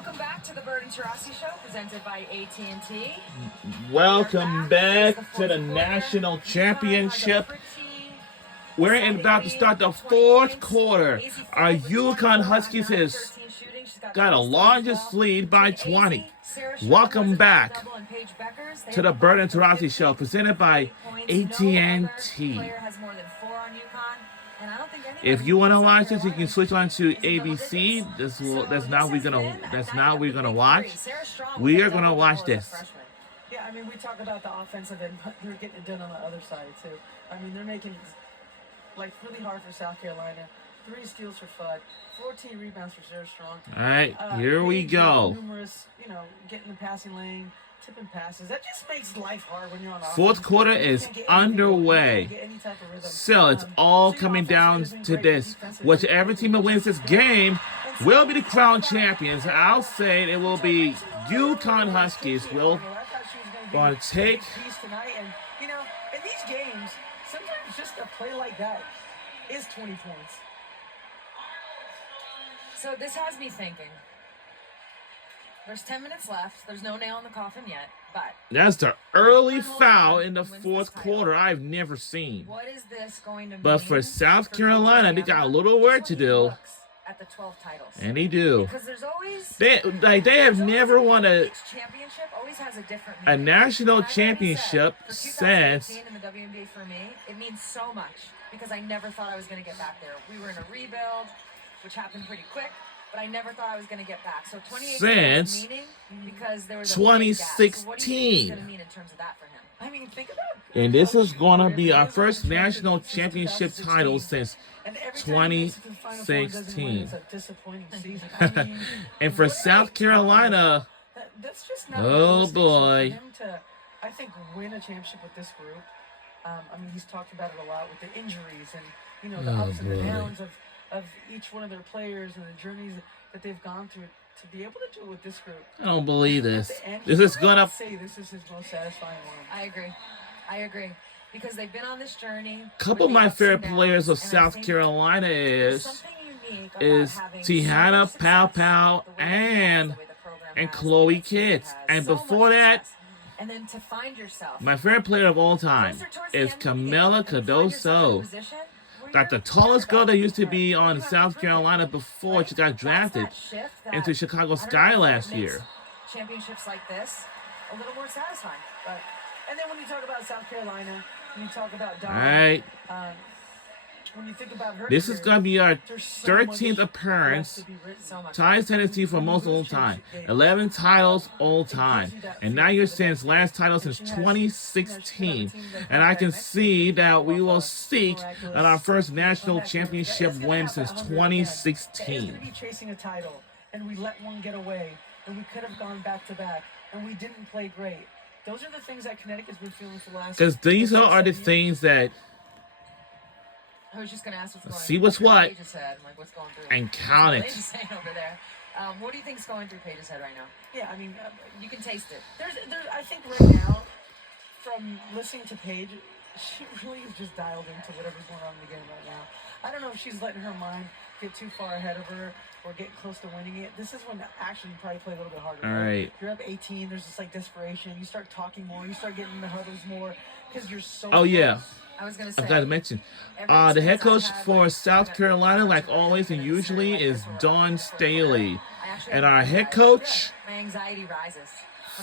Welcome back to the Bird and Taurasi Show, presented by AT&T. Welcome back to the National Championship. We're about to start the fourth quarter. Our UConn Huskies has got a largest lead by 20. Welcome back to the Bird and Taurasi Show, presented by AT&T. If you want to watch this, you can switch on to ABC. That's not we're gonna watch. We are gonna watch this. Yeah, I mean, we talk about the offensive end, but they're getting it done on the other side too. I mean, they're making life really hard for South Carolina. 3 steals for Fudd, 14 rebounds for Sarah Strong. All right, here we go. Numerous, getting the passing lane, tipping passes. That just makes life hard when you're on offense. Fourth quarter is underway. So it's all coming down to this. Whichever team that wins this game will be the crown champions. I'll say it will be UConn Huskies. Will going to take. Tonight. And, in these games, sometimes just a play like that is 20 points. So this has me thinking. There's 10 minutes left. There's no nail in the coffin yet, but that's the early foul in the fourth quarter I've never seen. What is this going to mean? But for South Carolina, they got a little work to do. At the 12 titles. And they do. Because there's always they have never won each championship always has a different meaning. a national championship since. In the WNBA for me, it means so much because I never thought I was going to get back there. We were in a rebuild, which happened pretty quick. But I never thought I was going to get back. So 2018 has meaning because there was a 2016. So what do you think it's going to mean in terms of that for him? I mean, think about and this is going to be our first national championship title since 2016. And for South Carolina, that's just not oh boy. For him to, I think, win a championship with this group. I mean, he's talked about it a lot with the injuries and, the ups and the downs of each one of their players and the journeys that they've gone through. To be able to do it with this group, I don't believe this. This is gonna say this is his most satisfying one. I agree, because they've been on this journey. A couple of my favorite players of South Carolina is Tiana Pau and Chloe Kitts, and before that, and then to find yourself, my favorite player of all time is Camila Cardoso. Got the tallest girl that used to be on South Carolina before she got drafted into Chicago Sky last year. Championships like this a little more satisfying. And then when you talk about South Carolina, when you talk about Dawn, all right. When you think about her, this is going to be our 13th appearance. Ties Tennessee for most all time. 11 titles all time. And 9 years since last title since 2016. And I can see that we will seek on our first national championship win since 2016. We be chasing a title, and we let one get away, and we could have gone back to back, and we didn't play great. Those are the things that Connecticut's been feeling for the last. Because these are the things that. I was just going to ask what's going See what's what, Paige's head, like what's going through. and count it. Saying over there. What do you think's going through Paige's head right now? Yeah, I mean, you can taste it. There's, I think right now, from listening to Paige, she really is just dialed into whatever's going on in the game right now. I don't know if she's letting her mind get too far ahead of her or get close to winning it. This is when the action probably play a little bit harder. All right. You're up 18. There's just like desperation. You start talking more. You start getting in the huddles more because you're so. Oh yeah. Close. I was gonna say. I've got to mention, the head coach for South Carolina, like always and usually, is Dawn Staley, and our head coach my anxiety rises.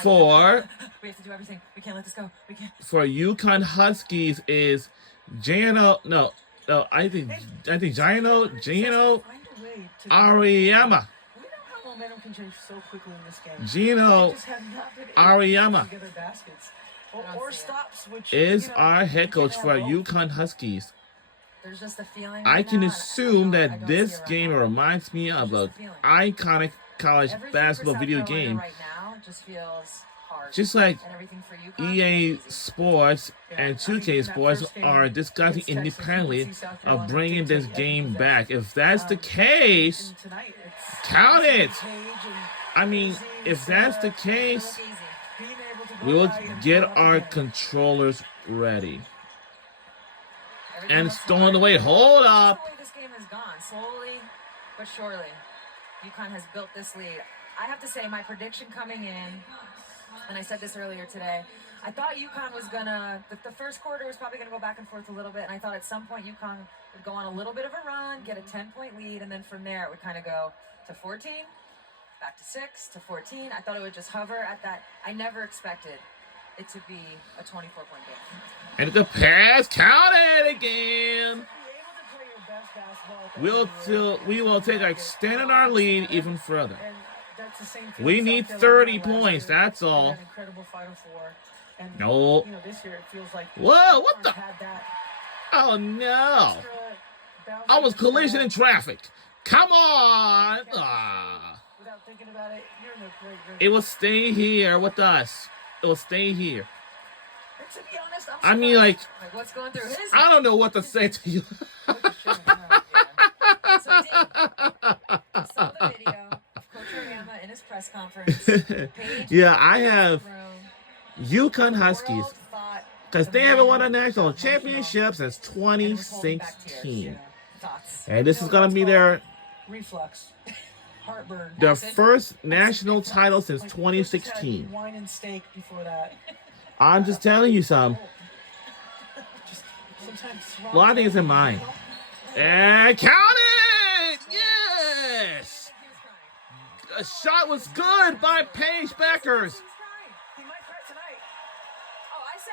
for we have to do everything. We can't let this go. We can't. For UConn Huskies is Gino. No, I think Gino Auriemma. We know how momentum can change so quickly in this game. Gino Auriemma or stops, which is our head coach for UConn Huskies. There's just a feeling. I can assume that this game reminds me of an iconic college basketball video game. Right now just feels hard. Just like EA Sports and 2K Sports are discussing independently of bringing this game back. If that's the case, count it. I mean, if that's the case, we will get our controllers ready. And it's throwing away. Hold up. This game has gone slowly but surely. UConn has built this lead. I have to say my prediction coming in, and I said this earlier today, I thought UConn was gonna, the first quarter was probably gonna go back and forth a little bit, and I thought at some point UConn would go on a little bit of a run, get a 10-point lead, and then from there it would kind of go to 14, back to 6, to 14. I thought it would just hover at that. I never expected it to be a 24-point game. And the pass counted again. We will take extending our lead even further. We need 30 points. That's all. No. Whoa! What the? Oh no! I was collision in traffic. Come on! It will stay here with us. It will stay here. To be honest, I mean, like, what's going through his I don't know what to say to you. So, Dean, I saw the video of Coach Auriemma in his press conference. Yeah, I have UConn Huskies because they haven't won a national championship since 2016. And this is going to be their first national title since 2016. Wine and steak before that. I'm just telling you something. A lot of things in mind. And count it! Yes! A shot was good by Paige Beckers.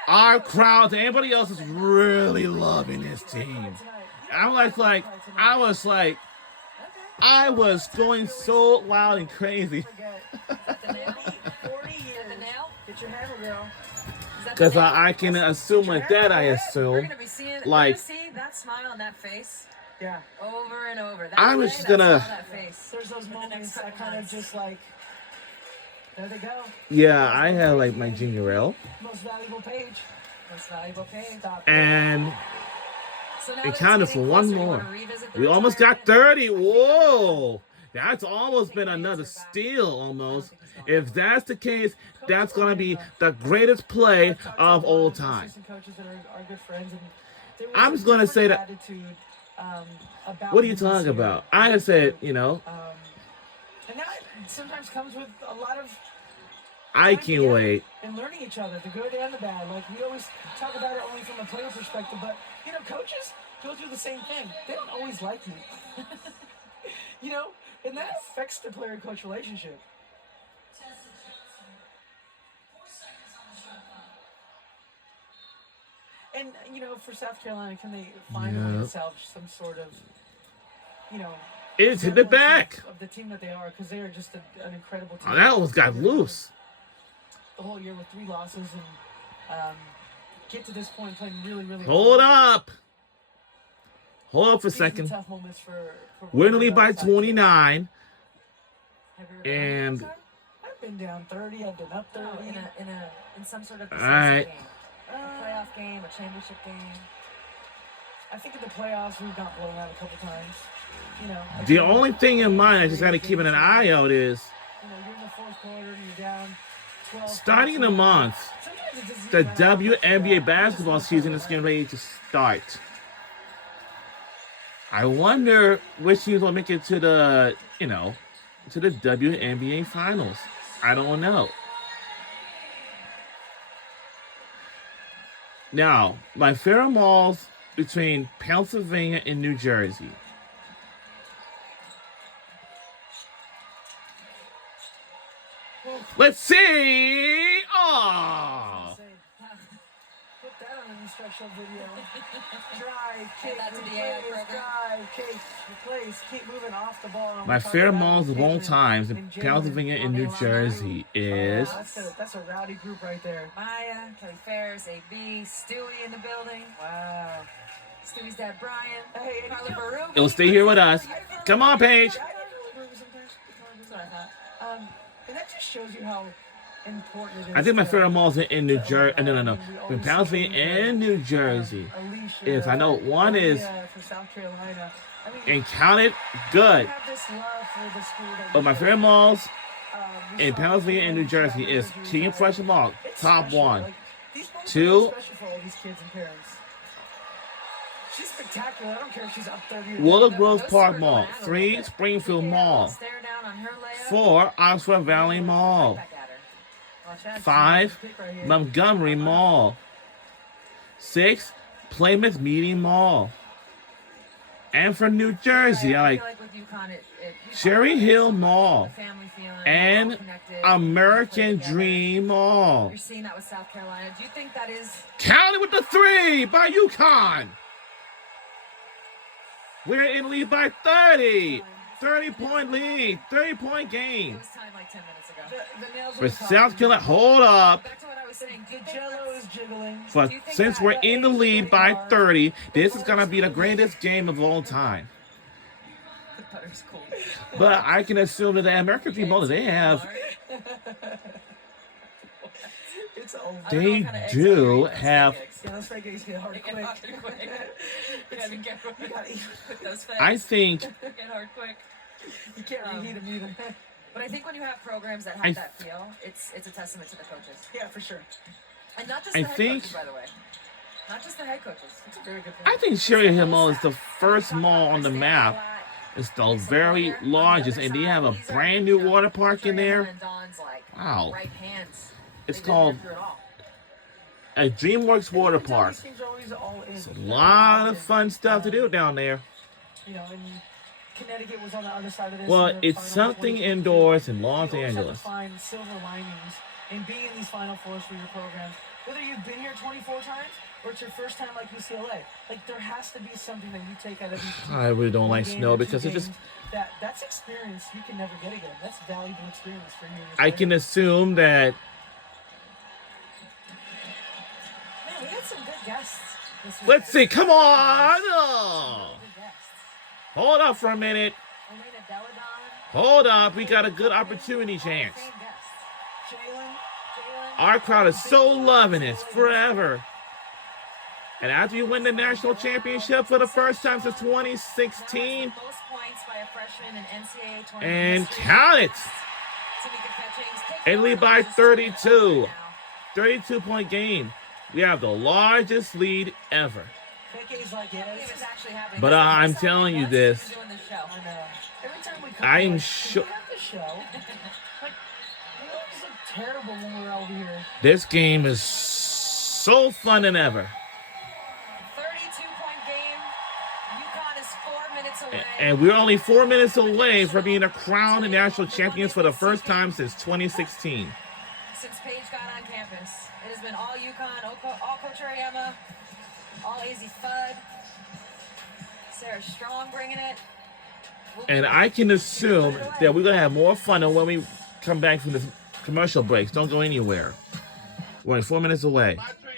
Our crowd, anybody else is really loving this team. I was going so wild and crazy. Because I can assume like that, I assume. We're gonna be seeing, like, see that smile on that face. Yeah. Over and over. I was just gonna. There's those moments that kind of just like. There they go. Yeah, I had like my junior L. Most valuable page. Most valuable page. And so it counted for one more. We almost got 30. Whoa! That's almost been another steal, almost. If that's the case, that's going to be the greatest play of all time. I'm just going to say that. What are you talking about? I have said, and that sometimes comes with a lot of. I can't wait. And learning each other, the good and the bad. Like, we always talk about it only from a player perspective, but, coaches go through the same thing. They don't always like me. And that affects the player-coach relationship. And, for South Carolina, can they find a way to salvage some sort of, It's hit the back. Of the team that they are, because they are just an incredible team. Oh, that almost got loose. The whole year with 3 losses and get to this point playing really, really Hold well. up. Hold up for a second. Tough moments for We're in the lead by 29. And I've been down 30. I've been up 30. In some sort of all right. game. A playoff game, a championship game. I think in the playoffs we've got blown out a couple times. The only thing in mind I just got to keep an eye out is you're in the fourth quarter and you're down 12. starting in a month, the WNBA basketball season is getting ready to start. I wonder which teams will make it to the, to the WNBA finals. I don't know. Now, my favorite malls between Pennsylvania and New Jersey. Let's see. Oh. Put that on an instructional video. Drive, kick, That's the replace, AI program. drive, kick, replace, keep moving off the ball. My favorite malls of all times in Pennsylvania and New Jersey is. That's a rowdy group right there. Maya, Kelly Ferris, AB, Stewie in the building. Wow. Stewie's dad, Brian. Hey, Carla Baruch. It'll stay here with us. Come on, Paige. That's what I thought. And that just shows you how important it is. I think my favorite malls in New Jersey. No. In Pennsylvania and New Jersey. Is I know one is for South Carolina. and count it good. But my favorite malls in Pennsylvania and New Jersey is King Fresh Mall, top 1. 2, She's spectacular. I don't care if she's up 30. Willow Grove Those Park were Mall. going at it a 3, little bit. Springfield TK Mall. stare down on her layup. 4, Oxford Valley Mall. Right back at her. Watch that. 5, Pick right here. Montgomery Mall. 6, Plymouth Meeting Mall. And for New Jersey, I I like feel like with UConn, Cherry Hill Mall the family feeling, and all connected, American play together. Dream Mall. You're seeing that with South Carolina. Do you think that is? Counted with the 3 by UConn. We're in lead by 30. 30-point lead. 30-point It game. was time like 10 minutes ago. The nails For are South Carolina, hold up. Back to what I was saying. Do The you think jello that's- is jiggling. For, Do you think since that- we're in the lead by 30, this is going to be the greatest game of all time. the butter's cold? But I can assume that the American Dream Mall, they have, It's over. I don't know they what kind of eggs do are you eating. have, Yeah, those fake eggs get hard They quick. get hard quick. You gotta get You gotta eat. with those fakes. I think, Get hard quick. You can't reheat them either. But I think when you have programs that have I- that feel, it's a testament to the coaches, Yeah, for sure. and not just I the head think- coaches, by the way. Not just the head coaches. It's a very good I point. think Cherry Hill Mall is the first mall on the map. It's the very largest, and they have a brand new water park in there. Wow. Right hands. It's They've been called there through it all. a DreamWorks water park. These teams are always all in. It's a lot of fun stuff to do down there. You know, and Connecticut was on the other side of this. Well, in the it's Final something Four. indoors in Los You always have to Angeles. find silver linings and be in these Final Fours for your programs. Whether you've been here 24 times or it's your first time like UCLA, like there has to be something that you take out of these. I really don't one like game snow or two because it just, games. That's experience you can never get again. That's valuable experience for you. and your I can players. assume that, Man, we had some good guests this week. let's see, come on! Oh. Good guests. Hold up for a minute. Elena Deladon. Hold up, we got a good opportunity chance. Same guests. Jalen, Our crowd is so loving this forever. And after you win the national championship for the first time since 2016, Most points by a freshman in NCAA tournament and history. count it, Tamika Catchings takes and lead over by as a 32. now. 32-point game. We have the largest lead ever. Peke's like, yeah, Can't believe it's it's actually happening. But This is the I'm first time telling we've you done this. since doing this show. I know. Every time we come, I'm like, sure- "Can we have the show. Like, we always look terrible when we're over here. This game is so fun than ever. 32-point game. UConn is 4 minutes away. And we're only 4 minutes away from being crowned national champions for the first time since 2016. Since Paige got on campus, it has been all UConn, all Coach Ariema, all AZ Fudd, Sarah Strong bringing it. And I can assume that we're going to have more fun when we come back from the commercial breaks. Don't go anywhere. We're only 4 minutes away.